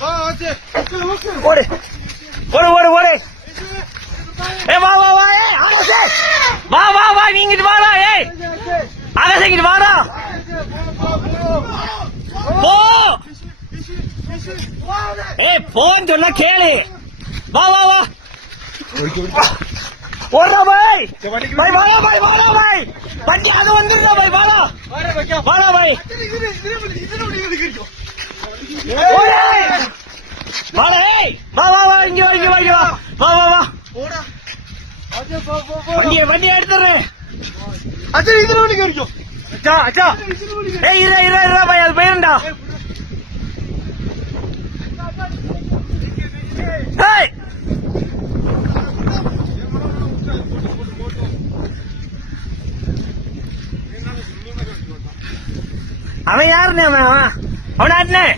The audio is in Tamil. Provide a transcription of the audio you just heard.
ஓடு ஓடு ஓடு ஓடு. வா வா வா. வா வா வா. நீங்கிட்டு வாடா. ஆகாசிக்கிட்டு வாடா. போ. போன்னு சொன்னா கேளு. வா வா வா. ஓடுறா பாய். பாய் வாடா பாய். வாடா பாய். வண்டி அது வந்துருந்தா பாய். வாடா வாடா பாய். வாடா. வா வா வா. இங்க வா இங்க வா இங்க வா. வா வா வா. வண்டியை எடுத்துறேன். இதுல வண்டி கிடைக்கும். அச்சா அச்சா. இரா இரா இரா பாய். அது போயிருண்டா. அவன் யாருன்னு அவன் அவனாட்னே